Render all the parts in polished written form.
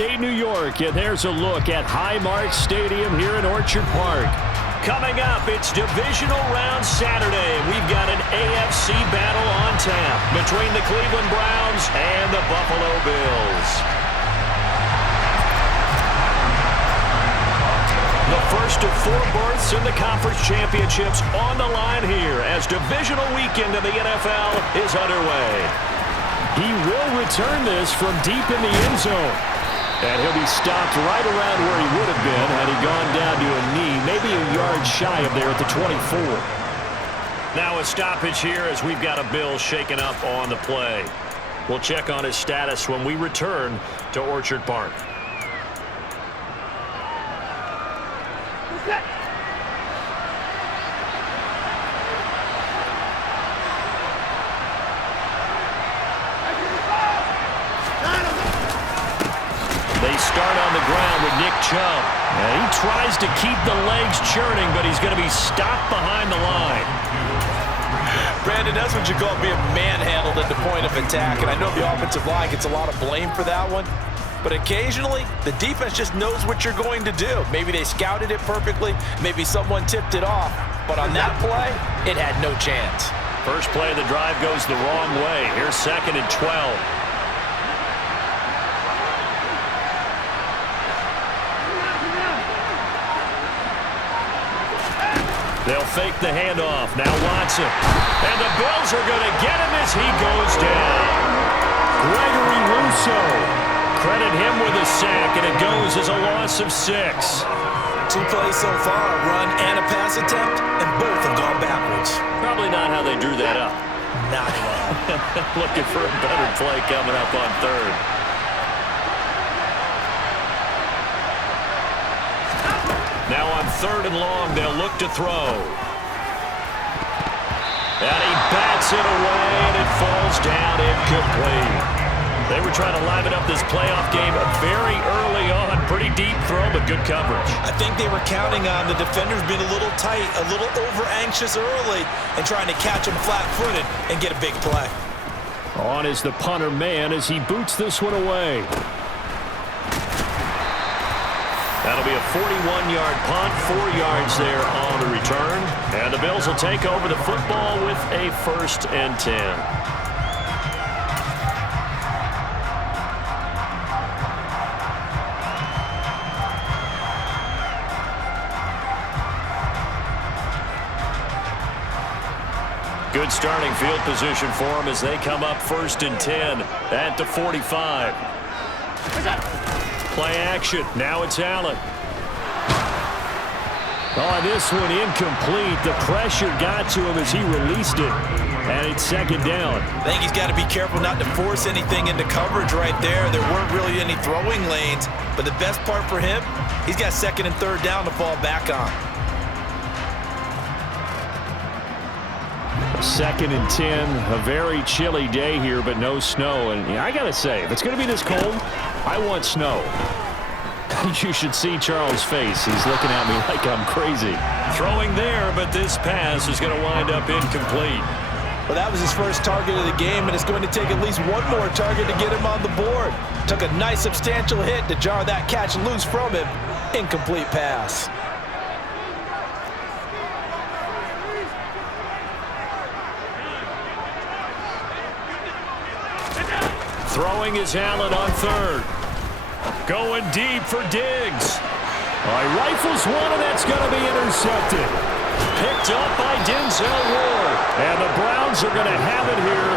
upstate New York, and there's a look at Highmark Stadium here in Orchard Park. Coming up, it's Divisional Round Saturday. We've got an AFC battle on tap between the Cleveland Browns and the Buffalo Bills. The first of 4 berths in the conference championships on the line here as divisional weekend of the NFL is underway. He will return this from deep in the end zone. And he'll be stopped right around where he would have been had he gone down to a knee, maybe a yard shy of there at the 24. Now a stoppage here as we've got a Bill shaken up on the play. We'll check on his status when we return to Orchard Park. Start on the ground with Nick Chubb. He tries to keep the legs churning, but he's going to be stopped behind the line. Brandon, that's what you call being manhandled at the point of attack, and I know the offensive line gets a lot of blame for that one, but occasionally the defense just knows what you're going to do. Maybe they scouted it perfectly, maybe someone tipped it off, but on that play, it had no chance. First play of the drive goes the wrong way. Here's 2nd and 12. They'll fake the handoff. Now Watson. And the Bills are going to get him as he goes down. Gregory Rousseau. Credit him with a sack, and it goes as a loss of 6. 2 plays so far, a run and a pass attempt, and both have gone backwards. Probably not how they drew that up. Not at all. Looking for a better play coming up on 3rd. Now on 3rd and long, they'll look to throw. And he bats it away, and it falls down incomplete. They were trying to liven up this playoff game very early on. Pretty deep throw, but good coverage. I think they were counting on the defenders being a little tight, a little over-anxious early, and trying to catch him flat-footed and get a big play. On is the punter man as he boots this one away. That'll be a 41-yard punt, 4 yards there on the return. And the Bills will take over the football with a 1st and 10. Good starting field position for them as they come up 1st and 10 at the 45. Play action. Now it's Allen. Oh, this one incomplete. The pressure got to him as he released it. And it's 2nd down. I think he's got to be careful not to force anything into coverage right there. There weren't really any throwing lanes. But the best part for him, he's got 2nd and 3rd down to fall back on. 2nd and 10. A very chilly day here, but no snow. And I got to say, if it's going to be this cold, I want snow. You should see Charles' face. He's looking at me like I'm crazy. Throwing there, but this pass is going to wind up incomplete. Well, that was his first target of the game, and it's going to take at least one more target to get him on the board. Took a nice substantial hit to jar that catch loose from him. Incomplete pass. Throwing is Allen on 3rd. Going deep for Diggs. He rifles one, and that's going to be intercepted. Picked up by Denzel Ward. And the Browns are going to have it here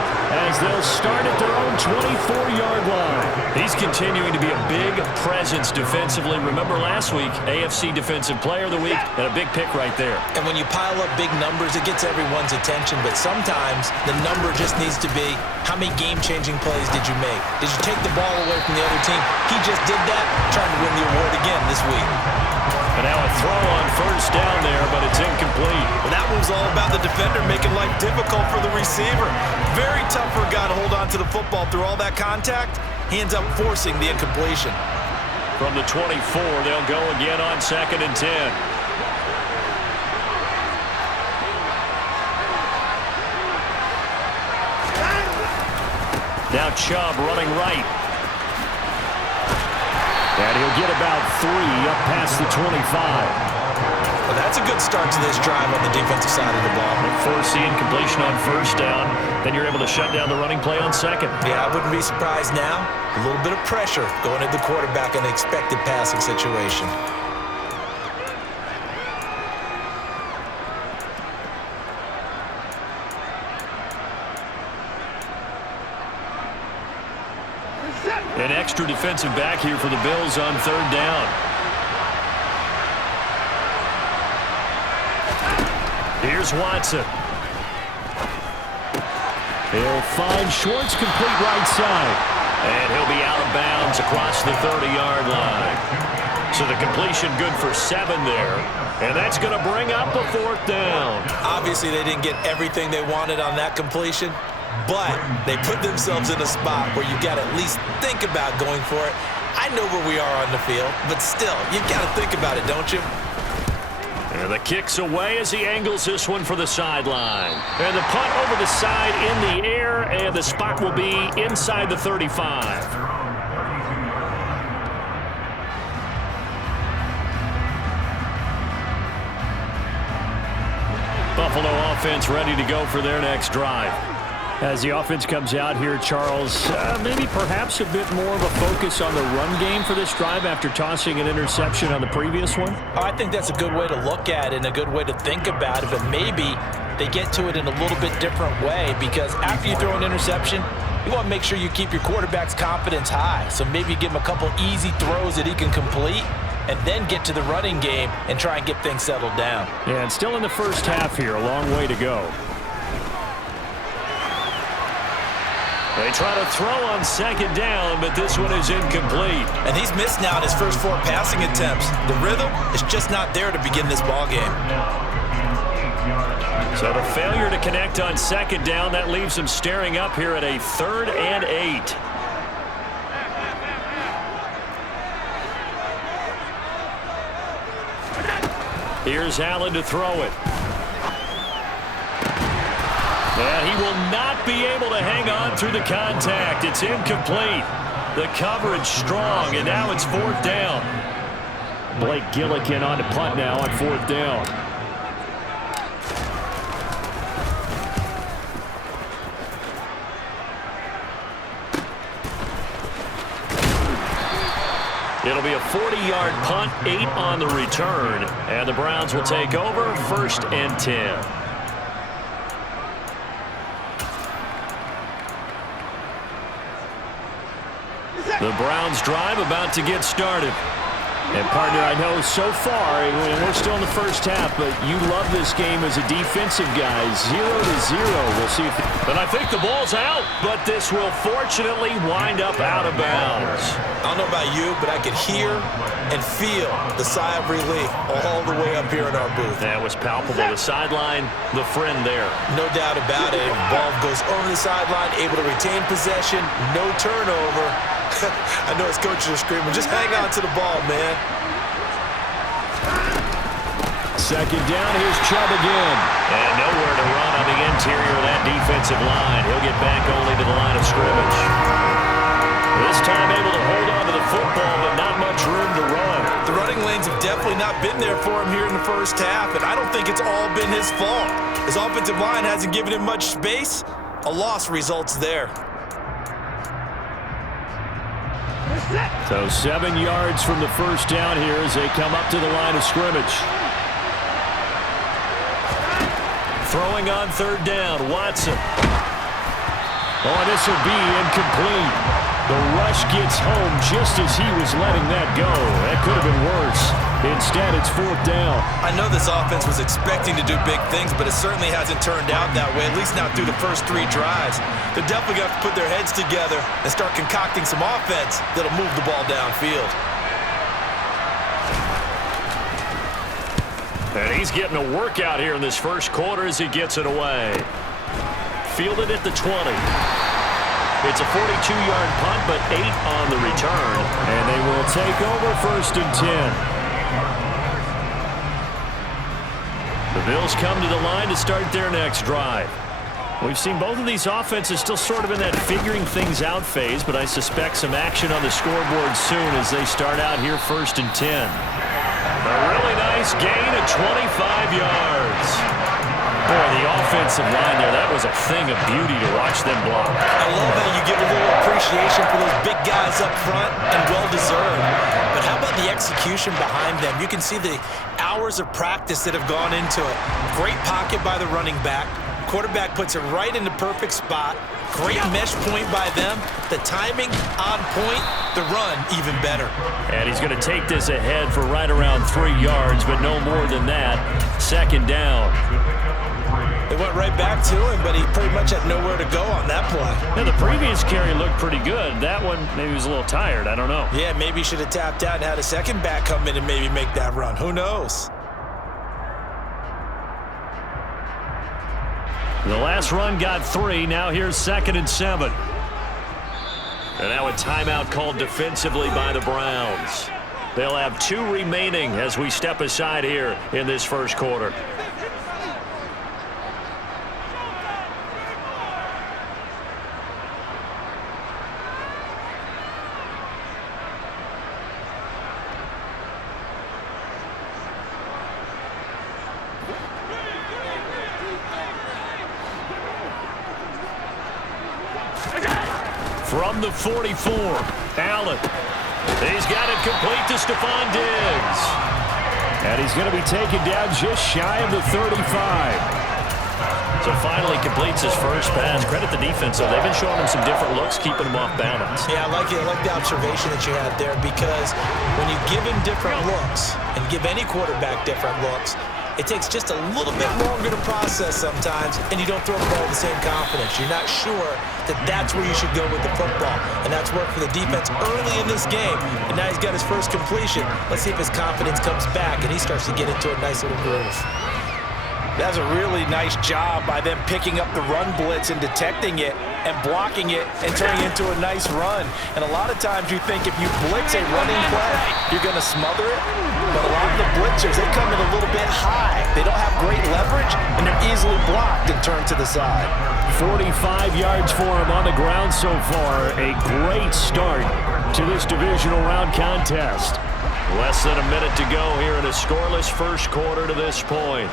as they'll start at their own 24-yard line. He's continuing to be a big presence defensively. Remember last week, AFC Defensive Player of the Week, and a big pick right there. And when you pile up big numbers, it gets everyone's attention. But sometimes the number just needs to be, how many game-changing plays did you make? Did you take the ball away from the other team? He just did that, trying to win the award again this week. And now a throw on 1st down there, but it's incomplete. Well, that was all about the defender making life difficult for the receiver. Very tough for a guy to hold on to the football through all that contact. He ends up forcing the incompletion. From the 24, they'll go again on 2nd and 10. Now Chubb running right. And he'll get about 3 up past the 25. Well, that's a good start to this drive on the defensive side of the ball. Force the incompletion on first down. Then you're able to shut down the running play on second. Yeah, I wouldn't be surprised now. A little bit of pressure going at the quarterback in an expected passing situation. An extra defensive back here for the Bills on third down. Here's Watson. He'll find Schwartz, complete right side. And he'll be out of bounds across the 30-yard line. So the completion good for 7 there. And that's going to bring up a fourth down. Obviously, they didn't get everything they wanted on that completion, but they put themselves in a spot where you got to at least think about going for it. I know where we are on the field, but still, you got to think about it, don't you? And the kick's away as he angles this one for the sideline. And the punt over the side in the air, and the spot will be inside the 35. Buffalo offense ready to go for their next drive. As the offense comes out here, Charles, maybe perhaps a bit more of a focus on the run game for this drive after tossing an interception on the previous one? I think that's a good way to look at it and a good way to think about it, but maybe they get to it in a little bit different way, because after you throw an interception, you want to make sure you keep your quarterback's confidence high. So maybe give him a couple easy throws that he can complete, and then get to the running game and try and get things settled down. Yeah, and still in the first half here, a long way to go. They try to throw on second down, but this one is incomplete. And he's missed now in his first 4 passing attempts. The rhythm is just not there to begin this ball game. So the failure to connect on second down, that leaves him staring up here at a 3rd and 8. Here's Allen to throw it. And he will not be able to hang on through the contact. It's incomplete. The coverage strong, and now it's 4th down. Blake Gillikin on to punt now on 4th down. It'll be a 40-yard punt, 8 on the return, and the Browns will take over 1st and 10. The Browns drive about to get started. And, partner, I know so far, we're still in the first half, but you love this game as a defensive guy. 0-0. We'll see if... And I think the ball's out, but this will fortunately wind up out of bounds. I don't know about you, but I could hear and feel the sigh of relief all the way up here in our booth. That was palpable. The sideline, the friend there. No doubt about it. Ball goes over the sideline, able to retain possession, no turnover. I know his coaches are screaming, just hang on to the ball, man. Second down, here's Chubb again. And nowhere to run on the interior of that defensive line. He'll get back only to the line of scrimmage. This time able to hold on to the football, but not much room to run. The running lanes have definitely not been there for him here in the first half, and I don't think it's all been his fault. His offensive line hasn't given him much space. A loss results there. So 7 yards from the first down here as they come up to the line of scrimmage. Throwing on third down, Watson. Oh, this will be incomplete. The rush gets home just as he was letting that go. That could have been worse. Instead, it's 4th down. I know this offense was expecting to do big things, but it certainly hasn't turned out that way, at least not through the first 3 drives. They're definitely going to have to put their heads together and start concocting some offense that'll move the ball downfield. And he's getting a workout here in this first quarter as he gets it away. Fielded at the 20. It's a 42-yard punt, but 8 on the return. And they will take over 1st and 10. The Bills come to the line to start their next drive. We've seen both of these offenses still sort of in that figuring things out phase, but I suspect some action on the scoreboard soon as they start out here 1st and 10. A really nice gain of 25 yards. Boy, the offensive line there, that was a thing of beauty to watch them block. I love how you give a little appreciation for those big guys up front, and well-deserved. But how about the execution behind them? You can see the hours of practice that have gone into it. Great pocket by the running back. Quarterback puts it right in the perfect spot. Great mesh point by them. The timing on point. The run even better. And he's going to take this ahead for right around 3 yards, but no more than that. 2nd down. They went right back to him, but he pretty much had nowhere to go on that play. Now, the previous carry looked pretty good. That one, maybe he was a little tired. I don't know. Yeah, maybe he should have tapped out and had a second back come in and maybe make that run. Who knows? The last run got 3. Now here's 2nd and 7. And now a timeout called defensively by the Browns. They'll have 2 remaining as we step aside here in this first quarter. From the 44, Allen. He's got it complete to Stephon Diggs. And he's going to be taken down just shy of the 35. So finally completes his first pass. Credit the defense, though. They've been showing him some different looks, keeping him off balance. Yeah, I like it. I like the observation that you had there, because when you give him different looks and give any quarterback different looks, it takes just a little bit longer to process sometimes, and you don't throw the ball with the same confidence. You're not sure that that's where you should go with the football, and that's worked for the defense early in this game, and now he's got his first completion. Let's see if his confidence comes back, and he starts to get into a nice little groove. That's a really nice job by them picking up the run blitz and detecting it and blocking it and turning it into a nice run. And a lot of times you think if you blitz a running play, you're going to smother it. But a lot of the blitzers, they come in a little bit high. They don't have great leverage, and they're easily blocked and turned to the side. 45 yards for him on the ground so far. A great start to this divisional round contest. Less than a minute to go here in a scoreless first quarter to this point.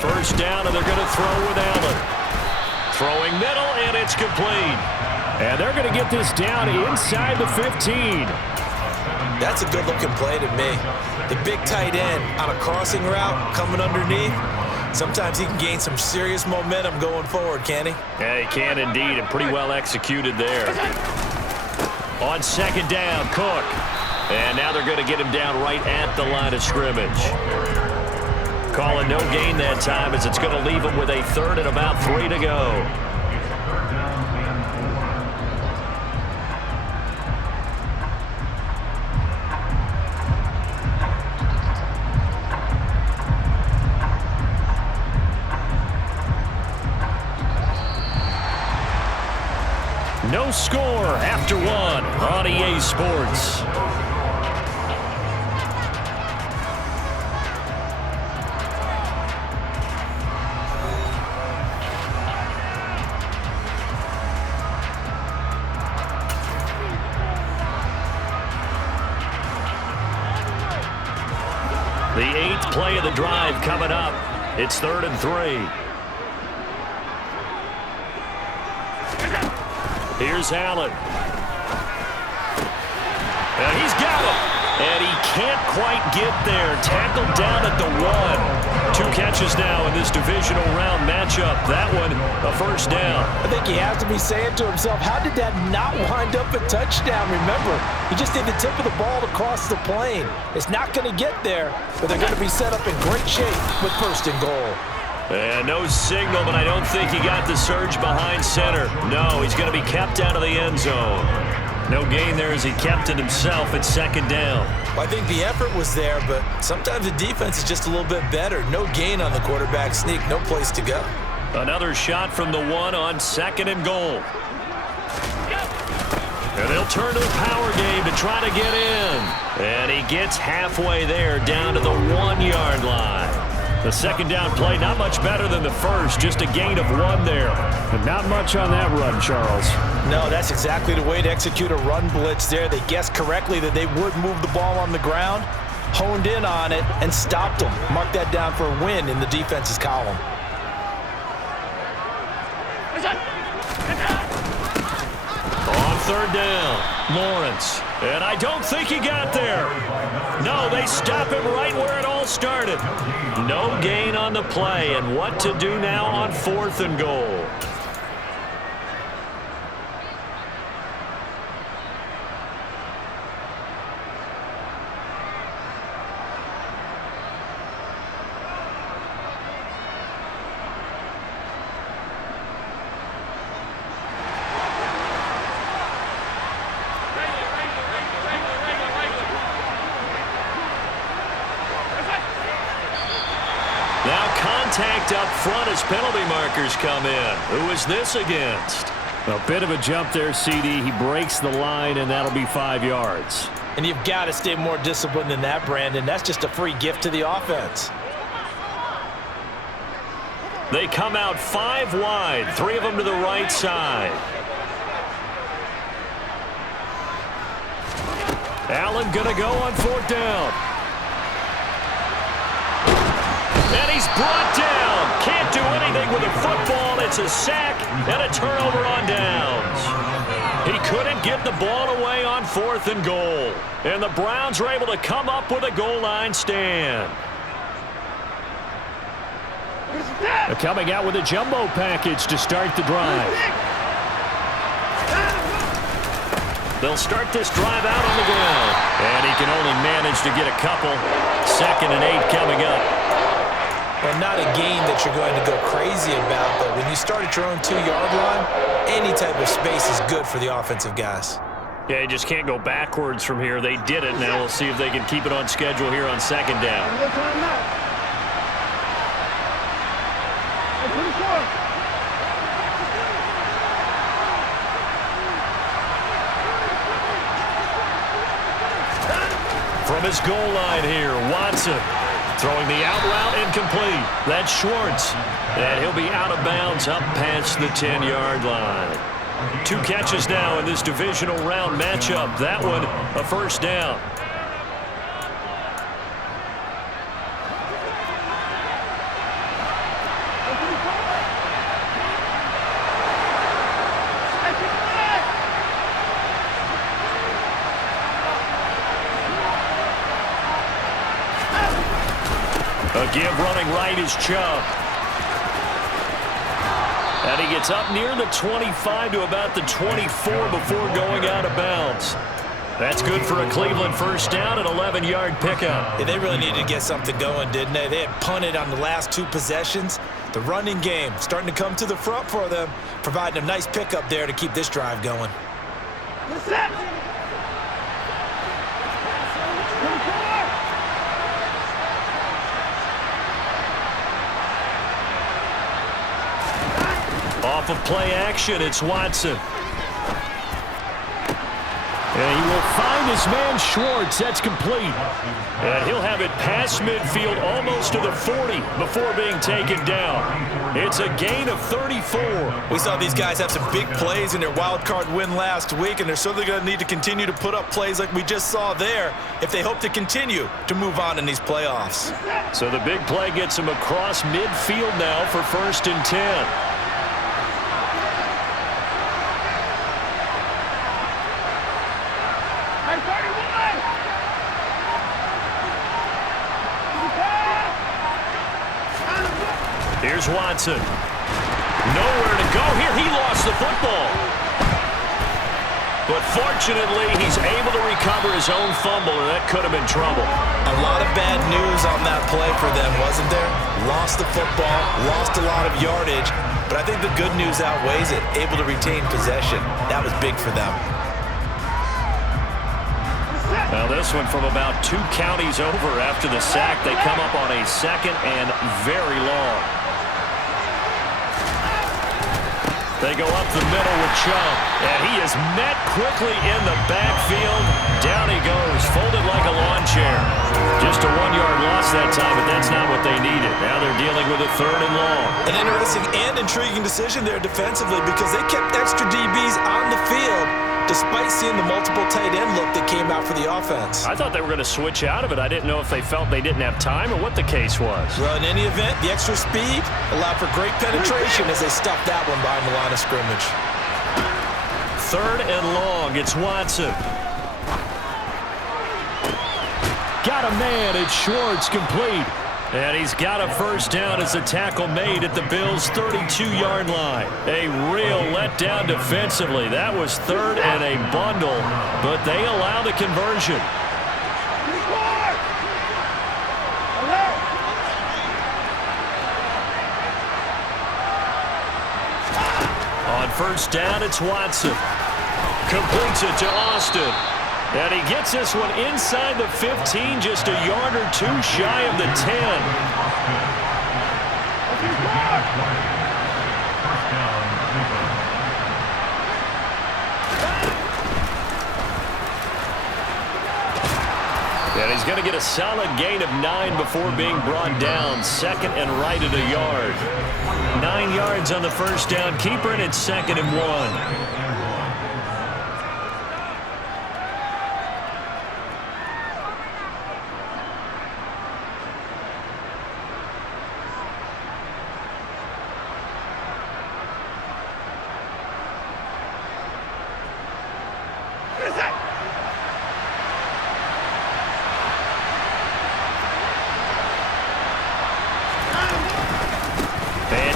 First down, and they're going to throw with Allen. Throwing middle, and it's complete. And they're going to get this down inside the 15. That's a good-looking play to me. The big tight end on a crossing route coming underneath. Sometimes he can gain some serious momentum going forward, can he? Yeah, he can indeed, and pretty well executed there. On 2nd down, Cook. And now they're going to get him down right at the line of scrimmage. Calling no gain that time, as it's going to leave him with a 3rd and about 3 to go. No score after 1 on EA Sports. The 8th play of the drive coming up. It's 3rd and 3. Here's Allen. And he's got him. And he can't quite get there. Tackled down at the 1. 2 catches now in this divisional round matchup. That one, a first down. I think he has to be saying to himself, how did that not wind up a touchdown? Remember, he just did the tip of the ball across the plane. It's not going to get there, but they're going to be set up in great shape with 1st and goal. And no signal, but I don't think he got the surge behind center. No, he's going to be kept out of the end zone. No gain there as he kept it himself at 2nd down. Well, I think the effort was there, but sometimes the defense is just a little bit better. No gain on the quarterback sneak, no place to go. Another shot from the 1 on 2nd and goal. And they'll turn to the power game to try to get in. And he gets halfway there, down to the 1-yard line. The second down play, not much better than the first, just a gain of 1 there. And not much on that run, Charles. No, that's exactly the way to execute a run blitz there. They guessed correctly that they would move the ball on the ground, honed in on it, and stopped them. Mark that down for a win in the defense's column. On third down, Lawrence. And I don't think he got there. No, they stop him right where it all started. No gain on the play, and what to do now on 4th and goal. Now contact up front as penalty markers come in. Who is this against? A bit of a jump there, CD. He breaks the line, and that'll be 5 yards. And you've got to stay more disciplined than that, Brandon. That's just a free gift to the offense. They come out 5 wide, 3 of them to the right side. Allen gonna go on 4th down. And he's brought down. Can't do anything with the football. It's a sack and a turnover on downs. He couldn't get the ball away on 4th and goal. And the Browns are able to come up with a goal line stand. They're coming out with a jumbo package to start the drive. They'll start this drive out on the ground. And he can only manage to get a couple. 2nd and 8 coming up. Well, not a game that you're going to go crazy about, but when you start at your own 2-yard line, any type of space is good for the offensive guys. Yeah, you just can't go backwards from here. They did it. Now we'll see if they can keep it on schedule here on 2nd down. From his goal line here, Watson. Throwing the out route incomplete. That's Schwartz. And he'll be out of bounds up past the 10-yard line. 2 catches now in this divisional round matchup. That one, a first down. A give running right is Chubb. And he gets up near the 25 to about the 24 before going out of bounds. That's good for a Cleveland first down, an 11-yard pickup. Yeah, they really needed to get something going, didn't they? They had punted on the last 2 possessions. The running game starting to come to the front for them, providing a nice pickup there to keep this drive going. Off of play action, it's Watson. And he will find his man Schwartz. That's complete. And he'll have it past midfield almost to the 40 before being taken down. It's a gain of 34. We saw these guys have some big plays in their wild card win last week, and they're certainly going to need to continue to put up plays like we just saw there if they hope to continue to move on in these playoffs. So the big play gets him across midfield now for 1st and 10. Here's Watson. Nowhere to go here. He lost the football. But fortunately, he's able to recover his own fumble, and that could have been trouble. A lot of bad news on that play for them, wasn't there? Lost the football, lost a lot of yardage, but I think the good news outweighs it. Able to retain possession. That was big for them. Now this one from about 2 counties over after the sack. They come up on a 2nd and very long. They go up the middle with Chubb, and he is met quickly in the backfield. Down he goes, folded like a lawn chair. Just a 1-yard loss pass that time, but that's not what they needed. Now they're dealing with a 3rd and long. An interesting and intriguing decision there defensively because they kept extra DBs on the field despite seeing the multiple tight end look that came out for the offense. I thought they were going to switch out of it. I didn't know if they felt they didn't have time or what the case was. Well, in any event, the extra speed allowed for great penetration as they stuffed that one behind the line of scrimmage. 3rd and long. It's Watson. Got a man. It's Schwartz, complete. And he's got a 1st down as a tackle made at the Bills' 32-yard line. A real letdown defensively. That was 3rd and a bundle, but they allow the conversion. On 1st down, it's Watson. Completes it to Austin. And he gets this one inside the 15, just a yard or 2 shy of the 10. And he's going to get a solid gain of 9 before being brought down. 2nd and right at a yard. 9 yards on the 1st down. Keeper, and it's 2nd and 1.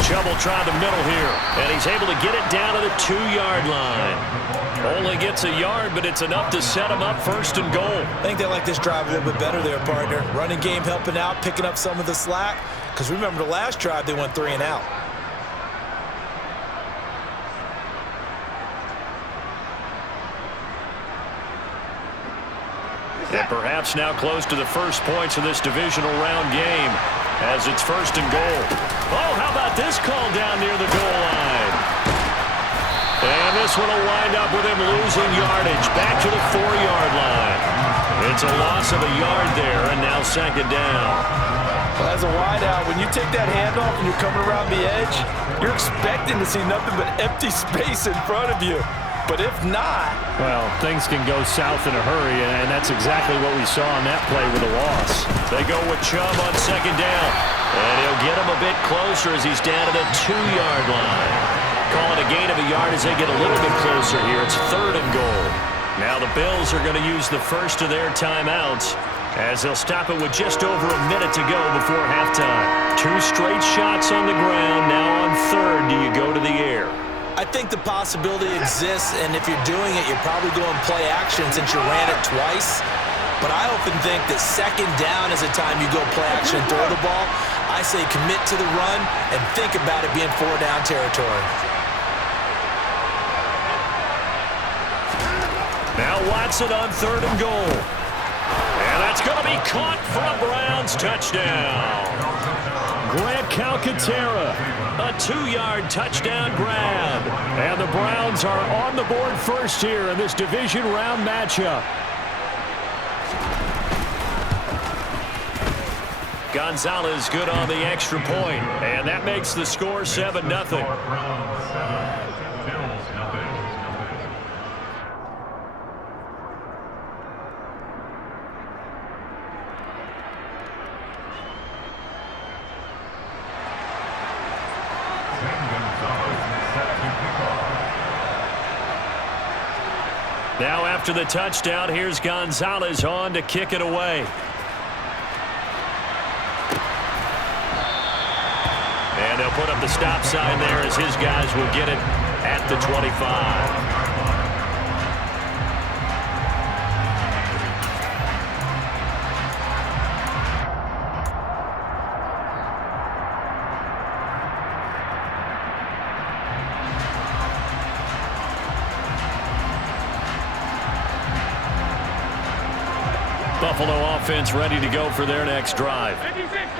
Trouble trying the middle here, and he's able to get it down to the 2-yard line. Only gets a yard, but it's enough to set him up 1st and goal. I think they like this drive a little bit better there, partner. Running game helping out, picking up some of the slack. Because remember the last drive, they went 3 and out. And perhaps now close to the first points of this divisional round game as it's 1st and goal. Oh, how about this call down near the goal line? And this one will wind up with him losing yardage back to the 4-yard line. It's a loss of a yard there, and now 2nd down. Well, as a wideout, when you take that handoff and you're coming around the edge, you're expecting to see nothing but empty space in front of you. But if not... Well, things can go south in a hurry, and that's exactly what we saw on that play with a loss. They go with Chubb on 2nd down. And he'll get him a bit closer as he's down to the 2-yard line. Call it a gain of a yard as they get a little bit closer here. It's 3rd and goal. Now the Bills are going to use the first of their timeouts as they'll stop it with just over a minute to go before halftime. 2 straight shots on the ground. Now on 3rd, do you go to the air? I think the possibility exists, and if you're doing it, you're probably going play action since you ran it twice. But I often think that 2nd down is a time you go play action and throw the ball. I say commit to the run and think about it being 4-down territory. Now Watson on 3rd and goal. And that's going to be caught for a Browns touchdown. Grant Calcaterra, a 2-yard touchdown grab. And the Browns are on the board first here in this division round matchup. Gonzalez good on the extra point, and that makes the score 7-0. Now after the touchdown, here's Gonzalez on to kick it away. And they'll put up the stop sign there as his guys will get it at the 25. Buffalo offense ready to go for their next drive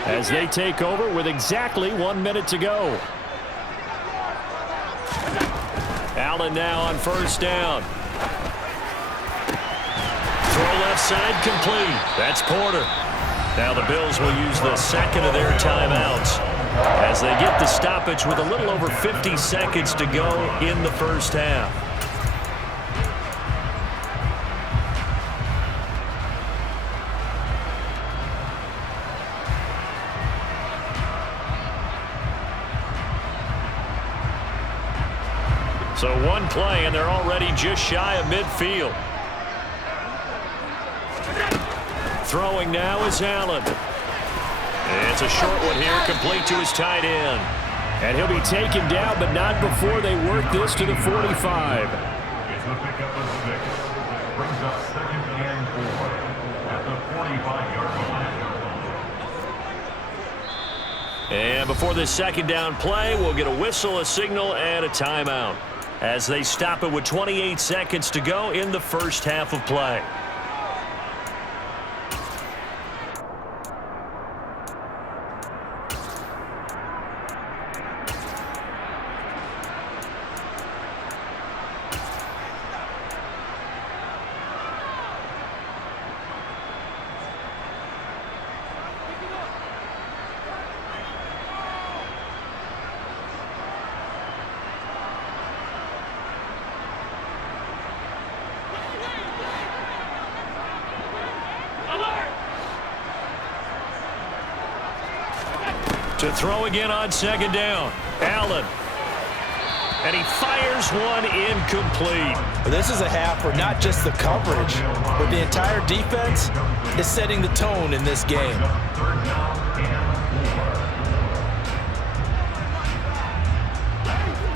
as they take over with exactly 1 minute to go. Allen now on 1st down. Throw left side complete. That's Porter. Now the Bills will use the second of their timeouts as they get the stoppage with a little over 50 seconds to go in the first half. So one play, and they're already just shy of midfield. Throwing now is Allen. It's a short one here, complete to his tight end. And he'll be taken down, but not before they work this to the 45. It's the pickup of 6. Brings up 2nd and 4 at the 45-yard line. And before this second down play, we'll get a whistle, a signal, and a timeout as they stop it with 28 seconds to go in the first half of play. To throw again on second down. Allen. And he fires one incomplete. This is a half where not just the coverage, but the entire defense is setting the tone in this game.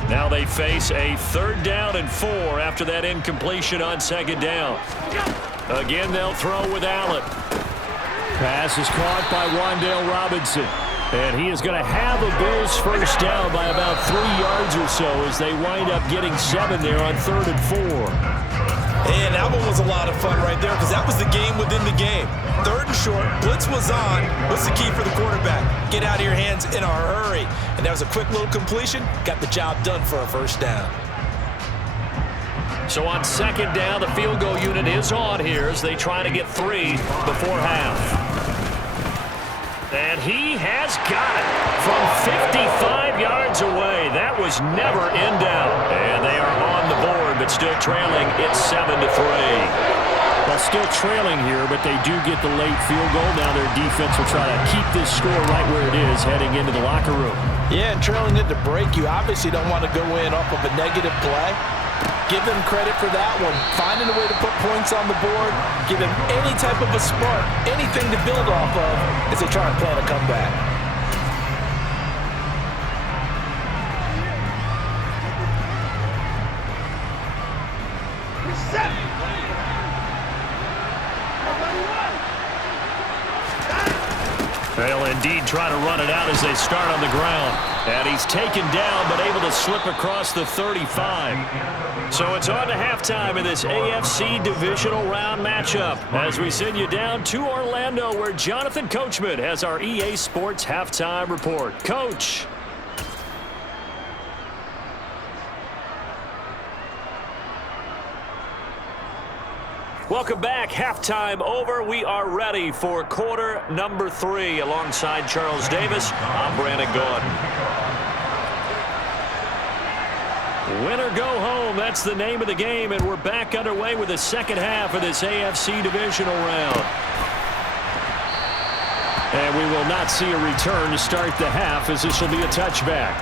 Now they face a 3rd down and 4 after that incompletion on second down. Again, they'll throw with Allen. Pass is caught by Wan'Dale Robinson. And he is going to have a Bills first down by about 3 yards or so as they wind up getting 7 there on 3rd and 4. And that one was a lot of fun right there because that was the game within the game. 3rd and short, blitz was on. What's the key for the quarterback? Get out of your hands in a hurry. And that was a quick little completion. Got the job done for a first down. So on second down, the field goal unit is on here as they try to get 3 before half. And he has got it from 55 yards away. That was never in doubt. And they are on the board, but still trailing. It's 7-3. Well, still trailing here, but they do get the late field goal. Now their defense will try to keep this score right where it is heading into the locker room. Yeah, and trailing it to break, you obviously don't want to go in off of a negative play. Give them credit for that one. Finding a way to put points on the board. Give them any type of a spark, anything to build off of as they try and plan a comeback. They'll indeed try to run it out as they start on the ground. And he's taken down, but able to slip across the 35. So it's on to halftime in this AFC divisional round matchup as we send you down to Orlando where Jonathan Coachman has our EA Sports halftime report. Coach. Welcome back. Halftime over. We are ready for quarter number 3. Alongside Charles Davis, I'm Brandon Gordon. Win or go home, that's the name of the game, and we're back underway with the second half of this AFC divisional round. And we will not see a return to start the half as this will be a touchback.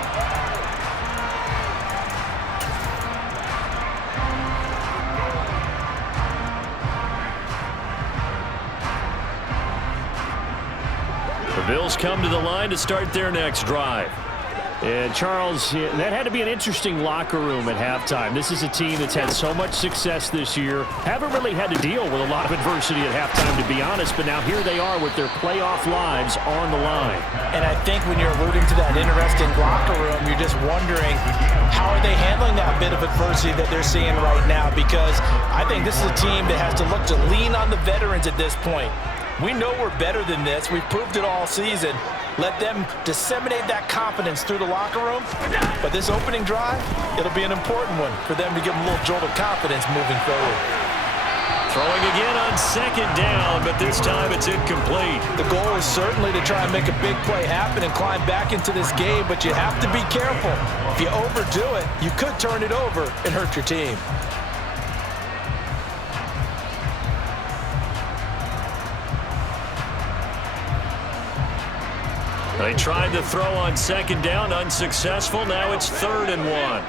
The Bills come to the line to start their next drive. And Charles, that had to be an interesting locker room at halftime. This is a team that's had so much success this year. Haven't really had to deal with a lot of adversity at halftime, to be honest. But now here they are with their playoff lives on the line. And I think when you're alluding to that interesting locker room, you're just wondering how are they handling that bit of adversity that they're seeing right now? Because I think this is a team that has to look to lean on the veterans at this point. We know we're better than this. We've proved it all season. Let them disseminate that confidence through the locker room. But this opening drive, it'll be an important one for them to give them a little jolt of confidence moving forward. Throwing again on second down, but this time it's incomplete. The goal is certainly to try and make a big play happen and climb back into this game, but you have to be careful. If you overdo it, you could turn it over and hurt your team. They tried to throw on second down, unsuccessful. Now it's 3rd and 1.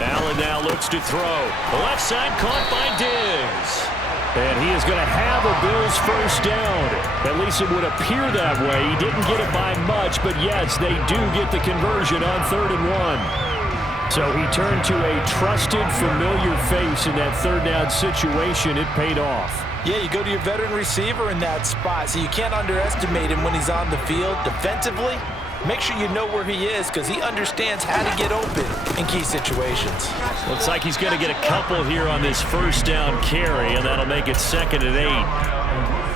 Allen now looks to throw. The left side caught by Diggs. And he is going to have a Bills first down. At least it would appear that way. He didn't get it by much, but yes, they do get the conversion on 3rd and 1. So he turned to a trusted, familiar face in that 3rd down situation. It paid off. Yeah, you go to your veteran receiver in that spot, so you can't underestimate him when he's on the field. Defensively, make sure you know where he is because he understands how to get open in key situations. Looks like he's going to get a couple here on this first down carry, and that'll make it 2nd and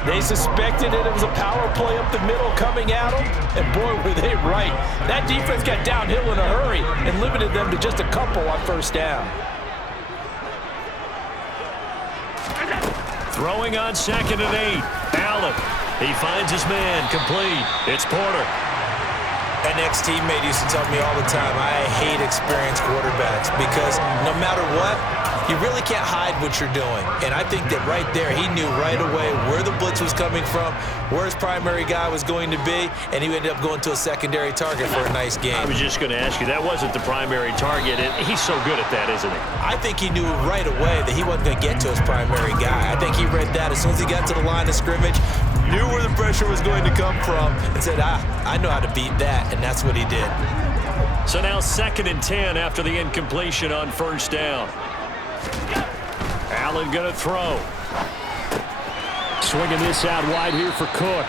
8. They suspected it was a power play up the middle coming at them, and boy, were they right. That defense got downhill in a hurry and limited them to just a couple on first down. Throwing on 2nd and 8. Allen. He finds his man. Complete. It's Porter. An ex-teammate used to tell me all the time, I hate experienced quarterbacks because no matter what, you really can't hide what you're doing. And I think that right there, he knew right away where the blitz was coming from, where his primary guy was going to be, and he ended up going to a secondary target for a nice game. I was just going to ask you, that wasn't the primary target. He's so good at that, isn't he? I think he knew right away that he wasn't going to get to his primary guy. I think he read that as soon as he got to the line of scrimmage, knew where the pressure was going to come from, and said, I know how to beat that, and that's what he did. So now 2nd and 10 after the incompletion on first down. Allen going to throw. Swinging this out wide here for Cook.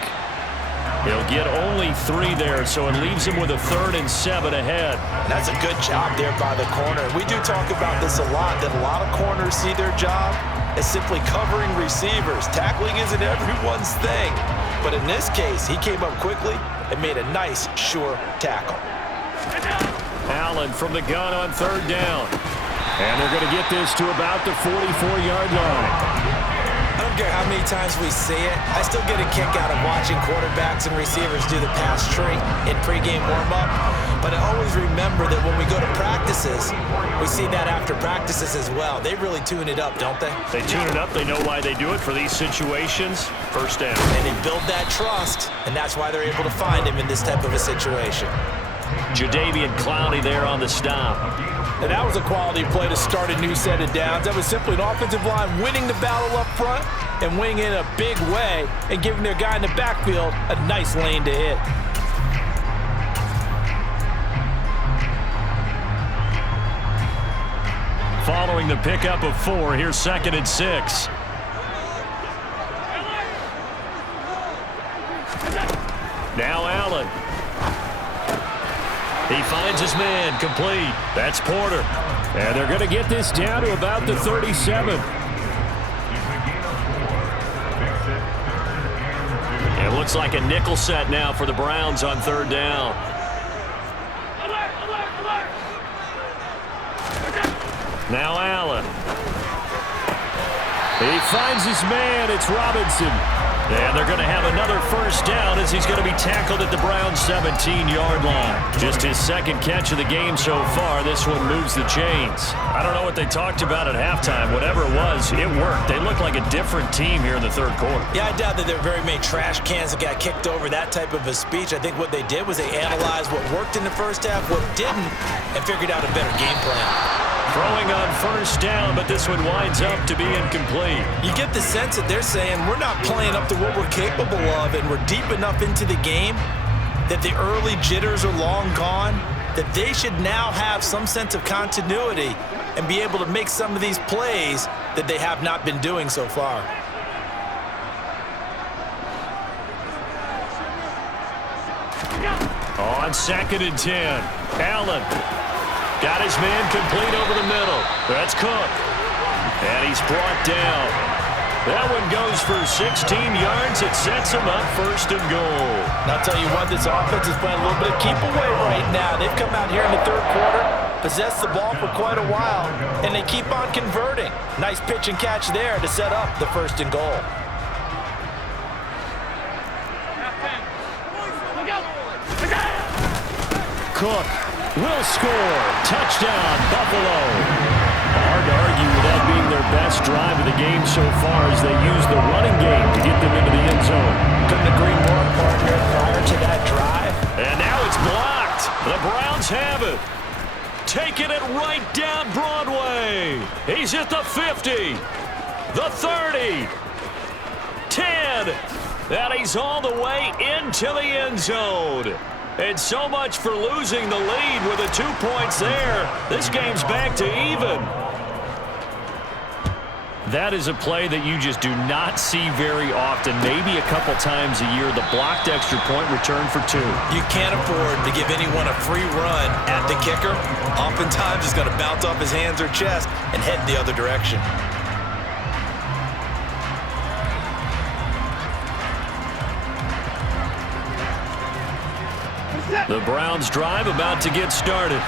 He'll get only 3 there, so it leaves him with a 3rd and 7 ahead. That's a good job there by the corner. We do talk about this a lot, that a lot of corners see their job as simply covering receivers. Tackling isn't everyone's thing. But in this case, he came up quickly and made a nice, sure tackle. Allen from the gun on 3rd down. And they're going to get this to about the 44-yard line. I don't care how many times we see it. I still get a kick out of watching quarterbacks and receivers do the pass tree in pregame warm-up. But I always remember that when we go to practices, we see that after practices as well. They really tune it up, don't they? They tune it up. They know why they do it for these situations. First down. And they build that trust, and that's why they're able to find him in this type of a situation. Jadeveon Clowney there on the stop. And that was a quality play to start a new set of downs. That was simply an offensive line winning the battle up front and winning in a big way and giving their guy in the backfield a nice lane to hit. Following the pickup of 4, here's 2nd and 6. Now Allen. He finds his man, complete. That's Porter. And they're going to get this down to about the 37. It looks like a nickel set now for the Browns on 3rd down. Now Allen. He finds his man. It's Robinson. And they're going to have another first down as he's going to be tackled at the Browns' 17-yard line. Just his 2nd catch of the game so far. This one moves the chains. I don't know what they talked about at halftime. Whatever it was, it worked. They look like a different team here in the 3rd quarter. Yeah, I doubt that there were very many trash cans that got kicked over, that type of a speech. I think what they did was they analyzed what worked in the first half, what didn't, and figured out a better game plan. Throwing on first down, but this one winds up to be incomplete. You get the sense that they're saying we're not playing up to what we're capable of, and we're deep enough into the game that the early jitters are long gone, that they should now have some sense of continuity and be able to make some of these plays that they have not been doing so far. On 2nd and 10, Allen. Got his man complete over the middle. That's Cook. And he's brought down. That one goes for 16 yards. It sets him up 1st and goal. And I'll tell you what, this offense is playing a little bit of keep away right now. They've come out here in the 3rd quarter, possessed the ball for quite a while, and they keep on converting. Nice pitch and catch there to set up the 1st and goal. Cook will score. Touchdown, Buffalo. Hard to argue with that being their best drive of the game so far as they use the running game to get them into the end zone. Couldn't agree more, partner, prior to that drive. And now it's blocked. The Browns have it. Taking it right down Broadway. He's at the 50, the 30, 10, and he's all the way into the end zone. And so much for losing the lead with the 2 points there. This game's back to even. That is a play that you just do not see very often. Maybe a couple times a year, the blocked extra point return for 2. You can't afford to give anyone a free run at the kicker. Oftentimes, he's going to bounce off his hands or chest and head the other direction. The Browns drive about to get started.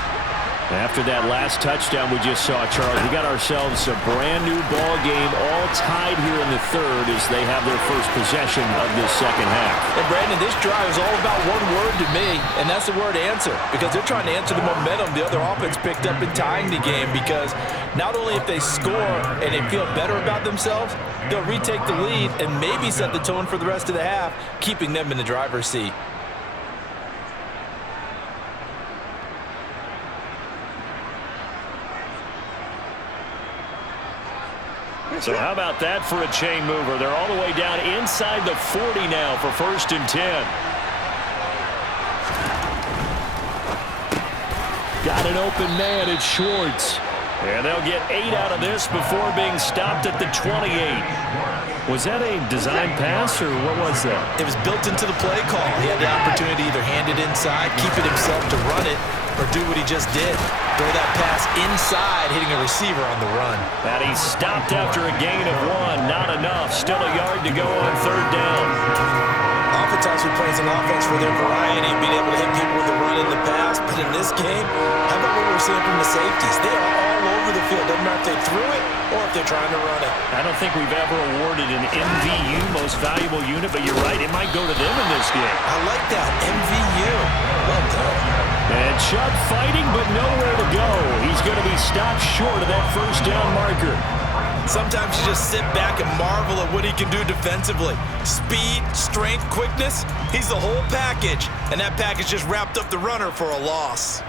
After that last touchdown we just saw, Charles, we got ourselves a brand new ball game, all tied here in the 3rd as they have their first possession of this 2nd half. And Brandon, this drive is all about one word to me, and that's the word answer, because they're trying to answer the momentum the other offense picked up in tying the game, because not only if they score and they feel better about themselves, they'll retake the lead and maybe set the tone for the rest of the half, keeping them in the driver's seat. So how about that for a chain mover? They're all the way down inside the 40 now for 1st and 10. Got an open man at Schwartz. And they'll get 8 out of this before being stopped at the 28. Was that a design pass, or what was that? It was built into the play call. He had the opportunity to either hand it inside, keep it himself to run it, or do what he just did. Throw that pass inside, hitting a receiver on the run. And he stopped after a gain of 1. Not enough. Still a yard to go on 3rd down. Oftentimes we praise an offense for their variety, being able to hit people with the run in the pass. But in this game, how about what we're seeing from the safeties? They are all over the field. Doesn't matter if they threw it or if they're trying to run it. I don't think we've ever awarded an MVU, most valuable unit, but you're right, it might go to them in this game. I like that, MVU. Well done. And Chubb fighting, but nowhere to go. He's going to be stopped short of that 1st down marker. Sometimes you just sit back and marvel at what he can do defensively. Speed, strength, quickness, he's the whole package. And that package just wrapped up the runner for a loss.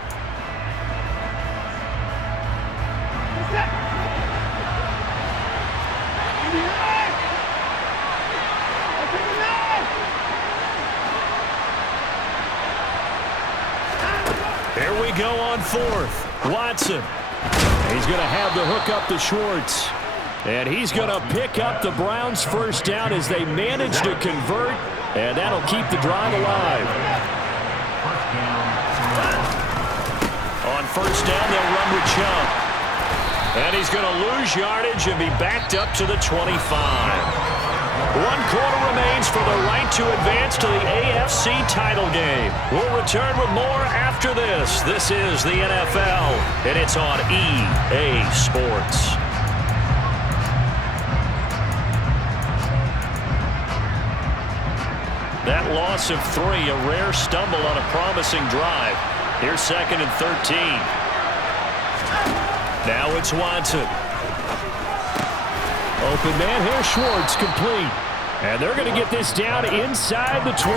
Here we go on 4th. Watson. He's going to have the hook up to Schwartz. And he's going to pick up the Browns' 1st down as they manage to convert. And that'll keep the drive alive. On 1st down, they'll run with Chubb. And he's going to lose yardage and be backed up to the 25. 1 quarter remains for the right to advance to the AFC title game. We'll return with more after this. This is the NFL, and it's on EA Sports. That loss of 3, a rare stumble on a promising drive. Here's 2nd and 13. Now it's Watson. Open man here, Schwartz, complete. And they're going to get this down inside the 20.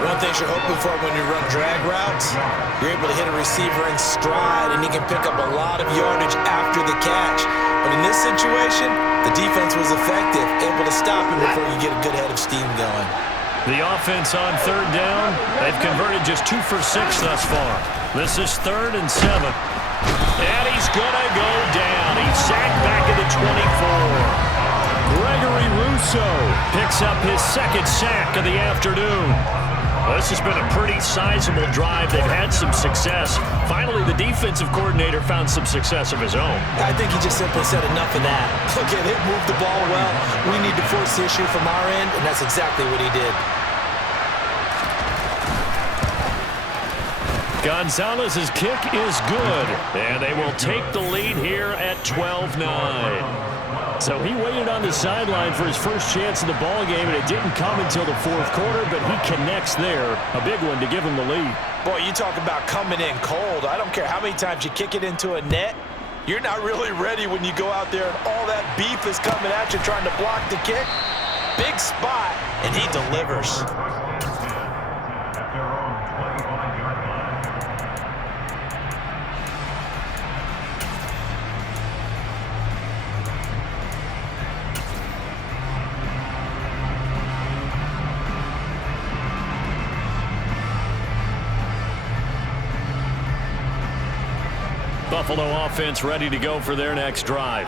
One thing you're hoping for when you run drag routes, you're able to hit a receiver in stride, and he can pick up a lot of yardage after the catch. But in this situation, the defense was effective, able to stop him before you get a good head of steam going. The offense on 3rd down, they've converted just 2 for 6 thus far. This is 3rd and 7. And he's going to go down. He's sacked back at the 24. Gregory Rousseau picks up his 2nd sack of the afternoon. Well, this has been a pretty sizable drive. They've had some success. Finally, the defensive coordinator found some success of his own. I think he just simply said enough of that. Okay, they've moved the ball well. We need to force the issue from our end, and that's exactly what he did. Gonzalez's kick is good, and they will take the lead here at 12-9. So he waited on the sideline for his first chance in the ball game, and it didn't come until the fourth quarter, but he connects there. A big one to give him the lead. Boy, you talk about coming in cold. I don't care how many times you kick it into a net. You're not really ready when you go out there and all that beef is coming at you trying to block the kick. Big spot, and he delivers. Buffalo offense ready to go for their next drive.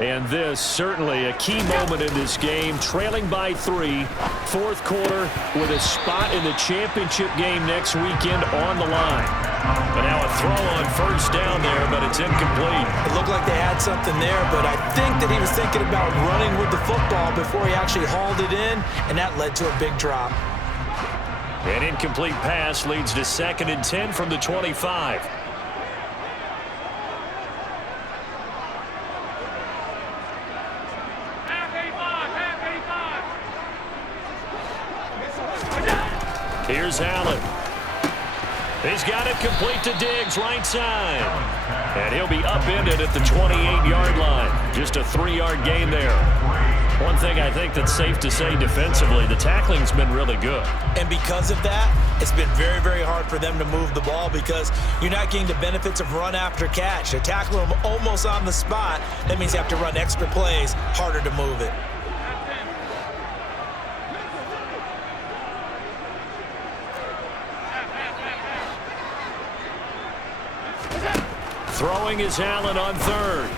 And this certainly a key moment in this game, trailing by 3, fourth quarter with a spot in the championship game next weekend on the line. But now a throw on first down there, but it's incomplete. It looked like they had something there, but I think that he was thinking about running with the football before he actually hauled it in, and that led to a big drop. An incomplete pass leads to 2nd and 10 from the 25. Here's Allen. He's got it complete to Diggs, right side. And he'll be upended at the 28-yard line. Just a 3-yard gain there. One thing I think that's safe to say defensively, the tackling's been really good. And because of that, it's been very, very hard for them to move the ball because you're not getting the benefits of run after catch. They're tackling them almost on the spot. That means you have to run extra plays, harder to move it. Throwing is Allen on 3rd.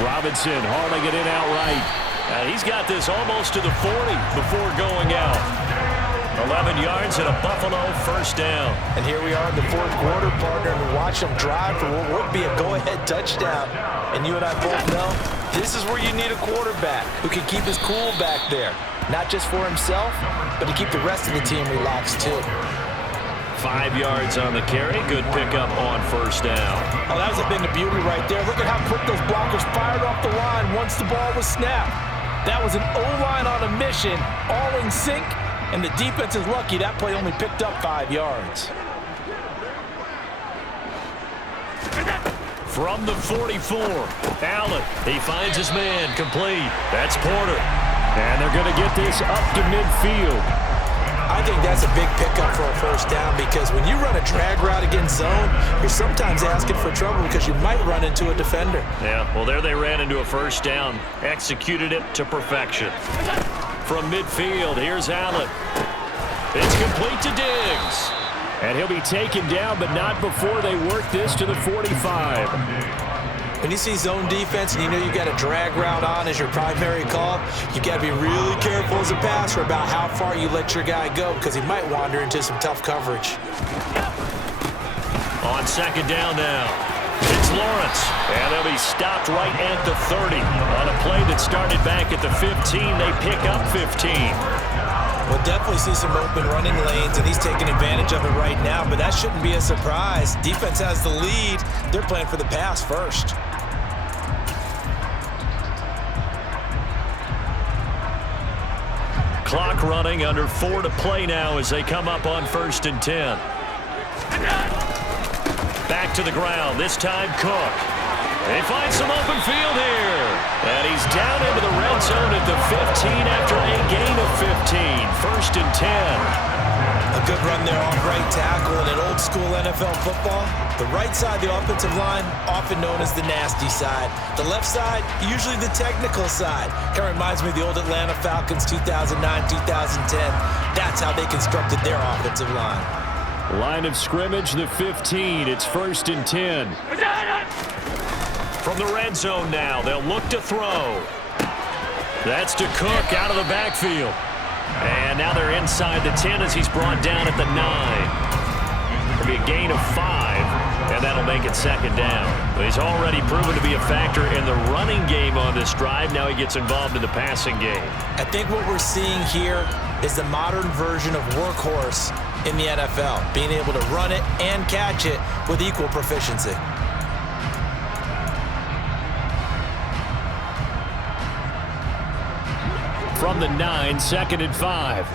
Robinson hauling it in outright. He's got this almost to the 40 before going out. 11 yards and a Buffalo first down. And here we are in the fourth quarter, partner, and watch them drive for what would be a go-ahead touchdown. And you and I both know this is where you need a quarterback who can keep his cool back there. Not just for himself, but to keep the rest of the team relaxed too. 5 yards on the carry. Good pickup on first down. Oh, that was a bit of beauty right there. Look at how quick those blockers fired off the line once the ball was snapped. That was an O-line on a mission, all in sync, and the defense is lucky that play only picked up 5 yards. From the 44, Allen. He finds his man complete. That's Porter. And they're going to get this up to midfield. I think that's a big pickup for a first down because when you run a drag route against zone, you're sometimes asking for trouble because you might run into a defender. Yeah, well, there they ran into a first down. Executed it to perfection. From midfield, here's Allen. It's complete to Diggs. And he'll be taken down, but not before they work this to the 45. When you see zone defense and you know you got a drag route on as your primary call, you got to be really careful as a passer about how far you let your guy go because he might wander into some tough coverage. On 2nd down now, it's Lawrence. And they'll be stopped right at the 30. On a play that started back at the 15, they pick up 15. We'll definitely see some open running lanes, and he's taking advantage of it right now, but that shouldn't be a surprise. Defense has the lead. They're playing for the pass first. Clock running, under 4 to play now as they come up on 1st and 10. Back to the ground, this time Cook. They find some open field here. And he's down into the red zone at the 15 after a gain of 15. 1st and 10. A good run there off right tackle in an old school NFL football. The right side of the offensive line, often known as the nasty side. The left side, usually the technical side. Kind of reminds me of the old Atlanta Falcons 2009-2010. That's how they constructed their offensive line. Line of scrimmage, the 15. It's 1st and 10. From the red zone now, they'll look to throw. That's to Cook out of the backfield. And now they're inside the 10 as he's brought down at the 9. It'll be a gain of 5, and that'll make it 2nd down. But he's already proven to be a factor in the running game on this drive. Now he gets involved in the passing game. I think what we're seeing here is the modern version of workhorse in the NFL, being able to run it and catch it with equal proficiency. From the 9, 2nd and 5.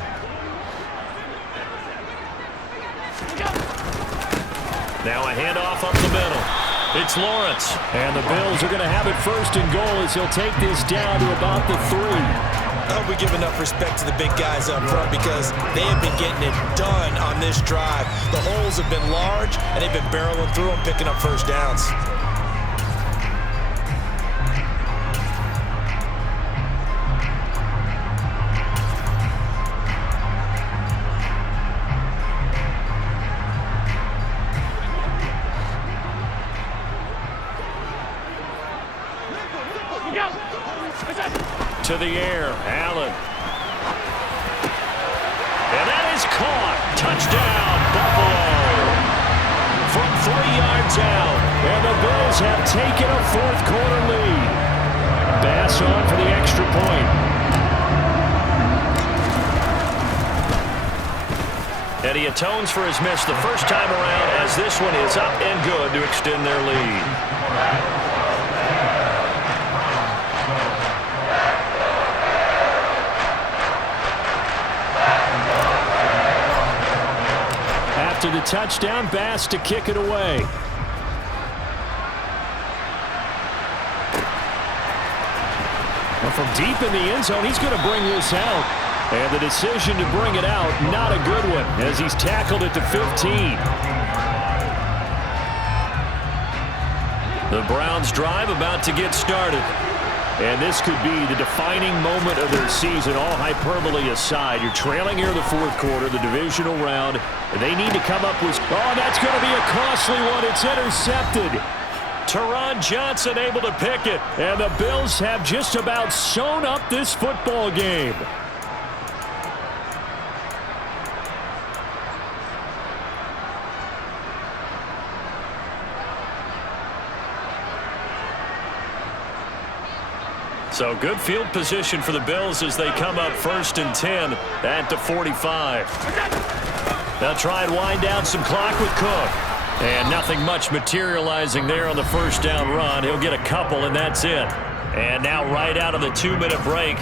Now a handoff up the middle. It's Lawrence. And the Bills are going to have it 1st and goal as he'll take this down to about the 3. I hope we give enough respect to the big guys up front because they have been getting it done on this drive. The holes have been large, and they've been barreling through them, picking up 1st downs. To the air, Allen. And that is caught. Touchdown, Buffalo. From 3 yards out, and the Bills have taken a 4th quarter lead. Bass on for the extra point. And he atones for his miss the first time around as this one is up and good to extend their lead. After the touchdown, Bass to kick it away. Well, from deep in the end zone, he's going to bring this out. And the decision to bring it out, not a good one, as he's tackled at the 15. The Browns drive about to get started. And this could be the defining moment of their season, all hyperbole aside. You're trailing here in the 4th quarter, the divisional round. And they need to come up with... Oh, that's going to be a costly one. It's intercepted. Teron Johnson able to pick it. And the Bills have just about sewn up this football game. So good field position for the Bills as they come up 1st and 10 at the 45. They'll try and wind down some clock with Cook. And nothing much materializing there on the 1st down run. He'll get a couple, and that's it. And now right out of the 2-minute break,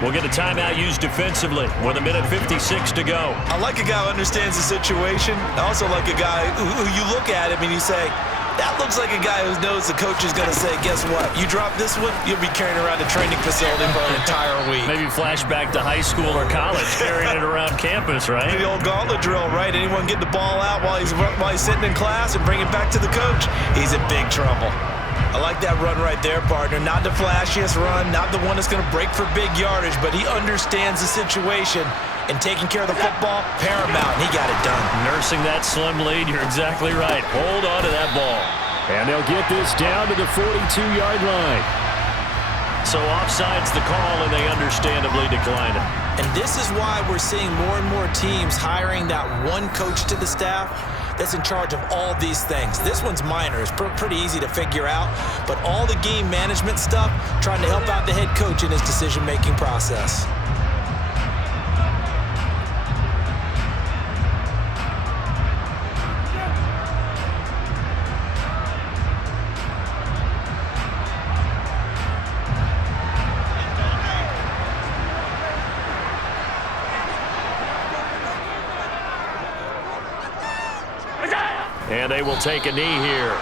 we'll get a timeout used defensively with 1:56 to go. I like a guy who understands the situation. I also like a guy who you look at him and you say, that looks like a guy who knows the coach is going to say, guess what? You drop this one, you'll be carrying around a training facility for an entire week. Maybe flashback to high school or college, carrying it around campus, right? The old gauntlet drill, right? Anyone get the ball out while he's sitting in class and bring it back to the coach? He's in big trouble. I like that run right there, partner. Not the flashiest run, not the one that's going to break for big yardage, but he understands the situation. And taking care of the football, paramount. He got it done. Nursing that slim lead, you're exactly right. Hold on to that ball. And they'll get this down to the 42-yard line. So offside's the call, and they understandably decline it. And this is why we're seeing more and more teams hiring that one coach to the staff that's in charge of all these things. This one's minor. It's pretty easy to figure out. But all the game management stuff, trying to help out the head coach in his decision-making process. And they will take a knee here.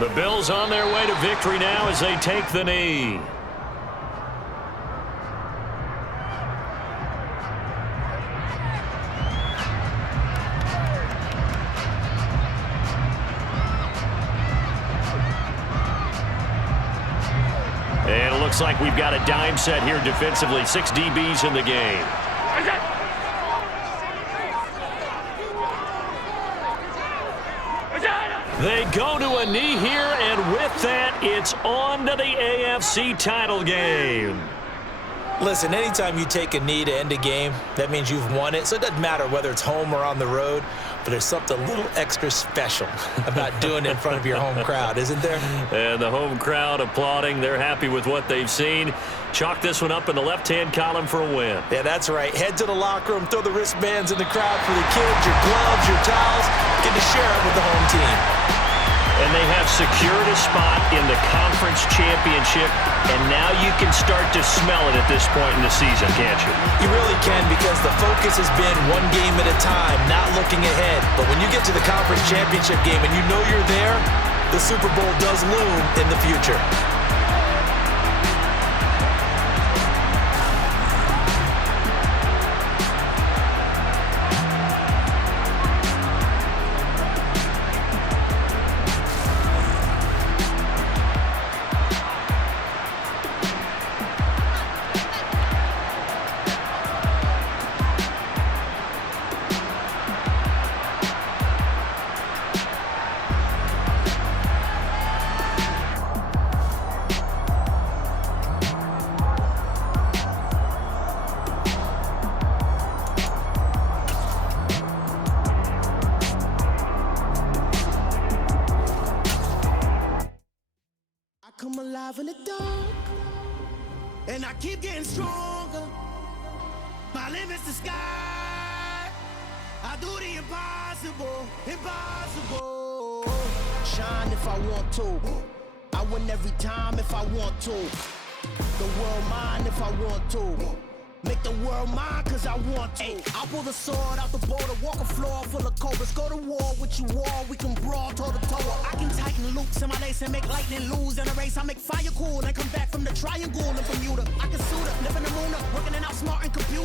The Bills on their way to victory now as they take the knee. looks like we've got a dime set here defensively. 6 DBs in the game. They go to a knee here, and with that, it's on to the AFC title game. Listen, anytime you take a knee to end a game, that means you've won it. So it doesn't matter whether it's home or on the road, but there's something a little extra special about doing it in front of your home crowd, isn't there? And the home crowd applauding. They're happy with what they've seen. Chalk this one up in the left-hand column for a win. Yeah, that's right. Head to the locker room, throw the wristbands in the crowd for the kids, your gloves, your towels. Get to share it with the home team. And they have secured a spot in the conference championship, and now you can start to smell it at this point in the season, can't you? You really can, because the focus has been one game at a time, not looking ahead. But when you get to the conference championship game and you know you're there, the Super Bowl does loom in the future. Come alive in the dark, and I keep getting stronger. My limit's the sky. I do the impossible, impossible. Shine if I want to. I win every time if I want to. The world mine if I want to. Make the world mine cause I want to. I pull the sword out the border, walk a floor full of cobras. Go to war with you all, we can brawl toe to toe. I can tighten loops in my lace and make lightning lose in a race. I make fire cool and come back from the triangle in Bermuda. I can suit up, live in the moon up, working and outsmarting computer.